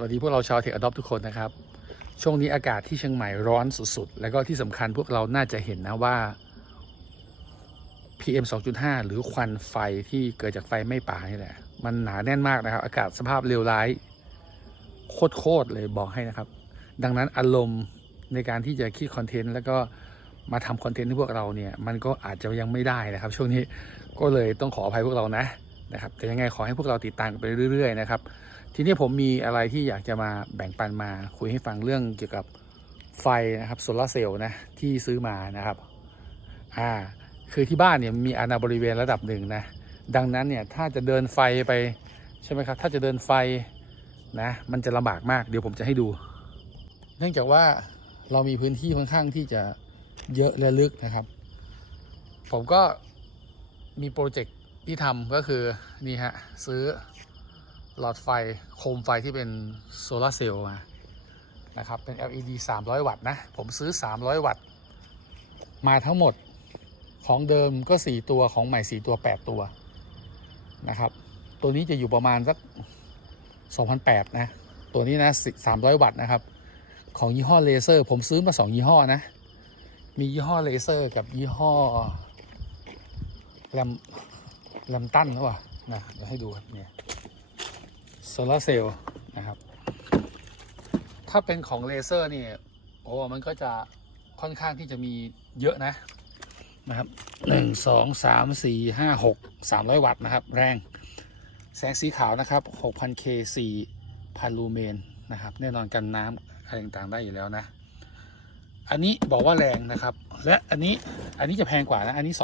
วัสดีพวกเราชาวเทคอดอปทุกคนนะครับ ช่วงนี้อากาศที่เชียงใหม่ร้อนสุดๆ แล้วก็ที่สำคัญพวกเราน่าจะเห็นนะว่า PM 2.5 หรือควันไฟที่เกิดจากไฟไม้ป่านี่แหละ มันหนาแน่นมากนะครับ อากาศสภาพเลวร้าย โคตรๆเลยบอกให้นะครับ ดังนั้นอารมณ์ในการที่จะคิดคอนเทนต์แล้วก็มาทำคอนเทนต์ให้พวกเราเนี่ย มันก็อาจจะยังไม่ได้นะครับ ช่วงนี้ก็เลยต้องขออภัยพวกเรานะนะครับแต่ยังไงขอให้พวกเราติดตามไปเรื่อย ๆ นะครับ ทีนี้ผมมีอะไรที่อยากจะมาแบ่งปันมาคุยให้ฟังเรื่องเกี่ยวกับไฟนะครับโซลาเซลล์นะที่ซื้อมานะครับอ่าคือที่บ้านเนี่ยมีอาณาบริเวณระดับหนึ่งนะดังนั้นเนี่ยถ้าจะเดินไฟไปใช่ไหมครับถ้าจะเดินไฟนะมันจะลำบากมากเดี๋ยวผมจะให้ดู เนื่องจากว่าเรามีพื้นที่ค่อนข้างที่จะเยอะและลึกนะครับ ผมก็มีโปรเจกต์ที่ทำก็คือนี่ฮะซื้อ หลอดไฟโคมไฟที่เป็นโซลาเซลล์มานะครับ เป็น LED 300 วัตต์นะ ผมซื้อ 300 วัตต์ มาทั้งหมดของเดิมก็ 4 ตัวของใหม่ 4 ตัว 8 ตัวนะครับ ตัวนี้จะอยู่ประมาณสัก2,008นะ ตัวนี้นะ300 วัตต์นะครับ ของยี่ห้อเลเซอร์ ผมซื้อมา 2 ยี่ห้อนะ มียี่ห้อเลเซอร์กับยี่ห้อแลมแลมตันหรือเปล่านะเดี๋ยวให้ดูครับเนี่ย ลาเซลล์นะครับ ถ้าเป็นของเลเซอร์นี่โอ้มันก็จะค่อนข้างที่จะมีเยอะนะนะครับหนึ่งสองสามสี่ห้าหกสามร้อยวัตต์นะครับ แรงแสงสีขาวนะครับหกพันเคสี่พันลูเมนนะครับ แน่นอนกันน้ำอะไรต่างๆได้อยู่แล้วนะ อันนี้บอกว่าแรงนะครับ และอันนี้อันนี้จะแพงกว่านะ อันนี้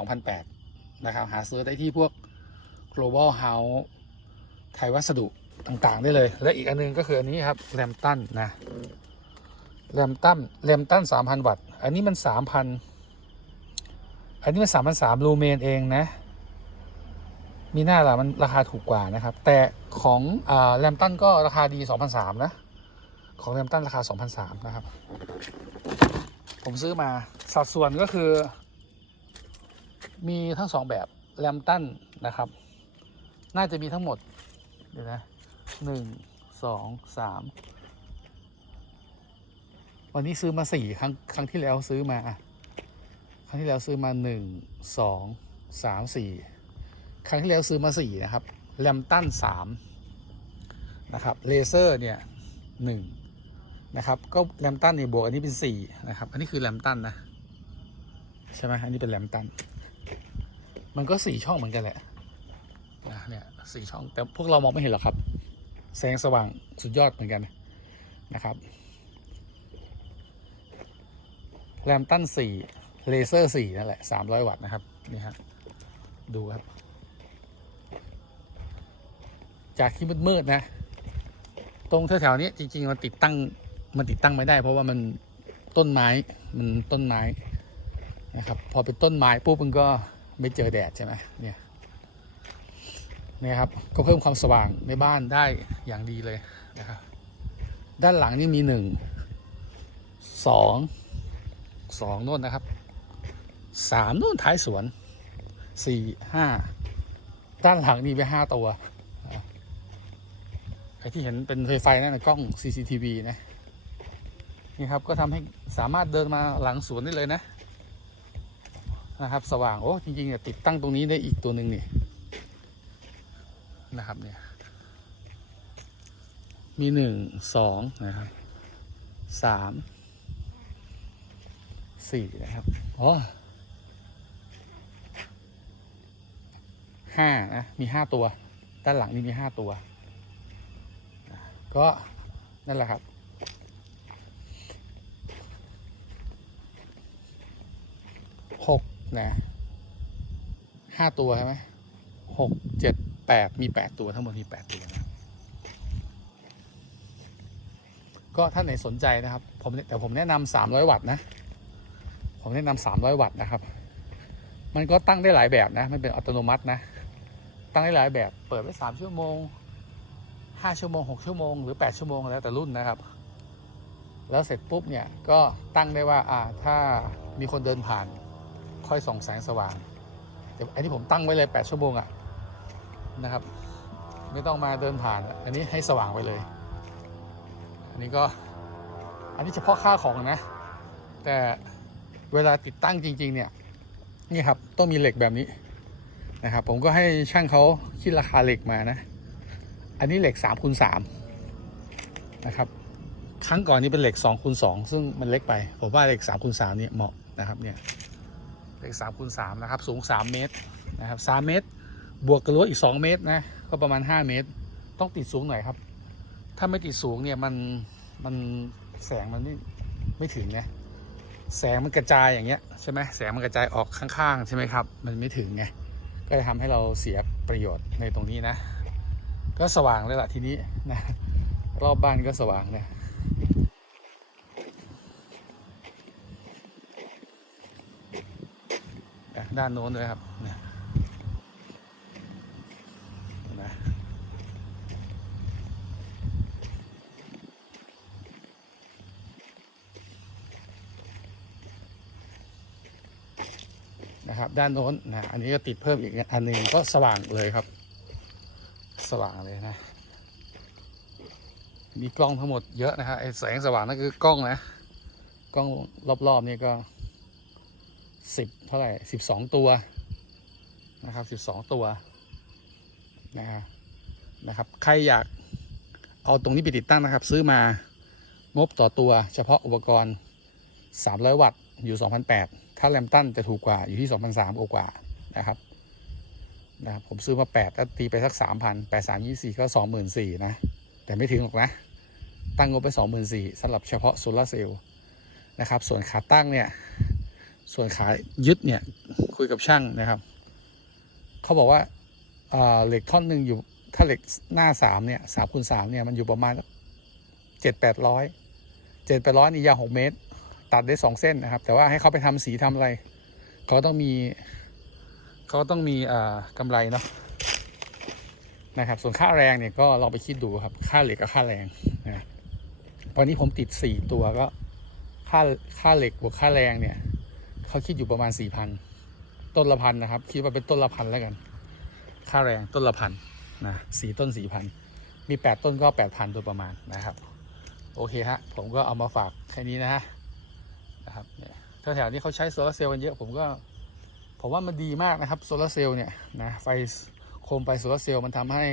2,008นะครับ หาซื้อได้ที่พวก global house ไทยวัสดุ ต่างๆได้เลย และอีกอันนึงก็คืออันนี้ครับแรมตันนะแรมตันแรมตันสามพันวัตต์ อันนี้มันสามพันอันนี้มันสามพันสามลูเมนเองนะ มีหน้าละมันราคาถูกกว่านะครับ แต่ของอ่าแรมตันก็ราคาดีสองพันสามนะ ของแรมตันราคาสองพันสามนะครับ ผมซื้อมาสัดส่วนก็คือ มีทั้งสองแบบแรมตันนะครับ น่าจะมีทั้งหมด เดี๋ยวนะ หนึ่งสองสามวันนี้ซื้อมาสี่ครั้งครั้งที่แล้วซื้อมาอะครั้งที่แล้วซื้อมาหนึ่งสองสามสี่ครั้งที่แล้วซื้อมาสี่นะครับแรมตันสามนะครับเลเซอร์เนี่ยหนึ่งนะครับก็แรมตันเนี่ยบวกอันนี้เป็นสี่นะครับ อันนี้คือแรมตันนะใช่ไหมอันนี้เป็นแรมตัน มันก็สี่ช่องเหมือนกันแหละนะเนี่ยสี่ช่องแต่พวกเรามองไม่เห็นหรอกครับ แสงสว่างสุดยอดเหมือนกันนะครับแรมตันสี่เลเซอร์สี่นั่นแหละสามร้อยวัตต์นะครับ นี่ฮะดูครับ จากที่มืดๆนะ ตรงแถวๆนี้จริง ๆ มันติดตั้งมันติดตั้งไม่ได้ เพราะว่ามันต้นไม้มันต้นไม้นะครับ พอเป็นต้นไม้ปุ๊บมันก็ไม่เจอแดดใช่ไหมเนี่ย นี่ยครับ ก็เพิ่มความสว่างในบ้านได้อย่างดีเลยนะครับ ด้านหลังนี่มีหนึ่งสองสองโน่นนะครับสามโน่นท้ายสวนสี่ห้าด้านหลังนี่ไปห้าตัวไอ้ที่เห็นเป็นไฟไฟนั่นกล้อง CCTV นะนี่ครับก็ทำให้สามารถเดินมาหลังสวนได้เลยนะนะครับ สว่าง โอ้ จริงๆเนี่ยติดตั้งตรงนี้ได้อีกตัวหนึ่งนี่ นะครับเนี่ย มีหนึ่งสองนะครับสามสี่นะครับอ๋อห้านะ มีห้าตัว ด้านหลังนี่มีห้าตัว ก็นั่นแหละครับ หกนะห้าตัวใช่ไหมหกเจ็ด แปดมีแปดตัวทั้งหมดมีแปดตัวนะก็ท่านไหนสนใจนะครับ ผมแต่ผมแนะนำสามร้อยวัตต์นะ ผมแนะนำสามร้อยวัตต์นะครับ มันก็ตั้งได้หลายแบบนะไม่เป็นอัตโนมัตินะ ตั้งได้หลายแบบ เปิดไว้สามชั่วโมงห้าชั่วโมงหกชั่วโมงหรือแปดชั่วโมงแล้วแต่รุ่นนะครับ แล้วเสร็จปุ๊บเนี่ยก็ตั้งได้ว่าอ่าถ้ามีคนเดินผ่านค่อยส่องแสงสว่างแต่อันนี้ผมตั้งไว้เลย8ชั่วโมงอะ นะครับ ไม่ต้องมาเดินผ่าน อันนี้ให้สว่างไปเลย อันนี้ก็ อันนี้เฉพาะค่าของนะ แต่เวลาติดตั้งจริง ๆ เนี่ย นี่ครับต้องมีเหล็กแบบนี้นะครับ ผมก็ให้ช่างเขาคิดราคาเหล็กมานะ อันนี้เหล็ก3คูณ3นะครับ ครั้งก่อนนี้เป็นเหล็ก2คูณ2ซึ่งมันเล็กไปผมว่าเหล็ก3คูณ3เนี่ยเหมาะนะครับเนี่ยเหล็ก3คูณ3นะครับสูง 3 เมตรนะครับ3เมตร บวกกับรั้วอีก 2 เมตรนะ ก็ประมาณ 5 เมตร ต้องติดสูงหน่อยครับ ถ้าไม่ติดสูงเนี่ยมันมันแสงมันไม่ไม่ถึงไงแสงมันกระจายอย่างเงี้ยใช่ไหมแสงมันกระจายออกข้างๆ ใช่ไหมครับ มันไม่ถึงไงก็จะทำให้เราเสียประโยชน์ในตรงนี้นะ ก็สว่างเลยล่ะทีนี้นะรอบบ้านก็สว่างเลยด้านโน้นด้วยครับนะนะ นะครับ ด้านโน้นนะอันนี้ก็ติดเพิ่มอีกอันหนึ่งก็สว่างเลยครับ สว่างเลยนะ มีกล้องทั้งหมดเยอะนะฮะไอ้แสงสว่างนั่นคือกล้องนะกล้องรอบๆนี่ก็สิบเท่าไหร่สิบสองตัวนะครับสิบสองตัวนะฮะนะครับ ใครอยากเอาตรงนี้ไปติดตั้งนะครับ ซื้อมางบต่อตัวเฉพาะอุปกรณ์ 300 วัตต์ อยู่2,800ถ้าแรมตันจะถูกกว่าอยู่ที่2,300กว่านะครับนะครับผมซื้อมา8แล้วตีไปสัก 3,000 8 3 24 ก็ 24,000นะ แต่ไม่ถึงหรอกนะ ตั้งงบไป 24,000สำหรับเฉพาะโซลาเซลล์นะครับ ส่วนขาตั้งเนี่ย ส่วนขายึดเนี่ย คุยกับช่างนะครับ เขาบอกว่าเอ่อเหล็กท่อนหนึ่งอยู่ถ้าเหล็กหน้าสามเนี่ยสามคูณสามเนี่ย มันอยู่ประมาณเจ็ดแปดร้อยเจ็ดแปดร้อยนี่ยาวหกเมตร ตัดได้สองเส้นนะครับ แต่ว่าให้เขาไปทำสีทำอะไร เขาต้องมี เขาต้องมีเอ่อกำไรเนาะนะครับ ส่วนค่าแรงเนี่ยก็ลองไปคิดดูครับ ค่าเหล็กกับค่าแรงนะวันนี้ผมติดสี่ตัวก็ ค่าค่าเหล็กบวกค่าแรงเนี่ยเขาคิดอยู่ประมาณสี่พันต้นละพันนะครับ คิดว่าเป็นต้นละพันแล้วกัน ค่าแรงต้นละพันนะสี่ต้นสี่พันมีแปดต้นก็แปดพันโดยประมาณนะครับ โอเคฮะ ผมก็เอามาฝากแค่นี้นะฮะ นะครับเนี่ยแถวๆนี้เขาใช้โซลาร์เซลล์กันเยอะผมก็ผมว่ามันดีมากนะครับโซลาร์เซลล์เนี่ยนะไฟโคมไฟโซลาร์เซลล์มันทำให้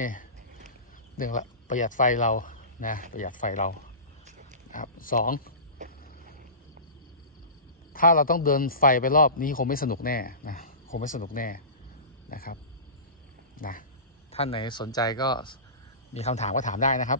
หนึ่งละประหยัดไฟเรานะประหยัดไฟเรานะครับสองถ้าเราต้องเดินไฟไปรอบนี้คงไม่สนุกแน่นะคงไม่สนุกแน่นะครับนะท่านไหนสนใจก็มีคำถามก็ถามได้นะครับ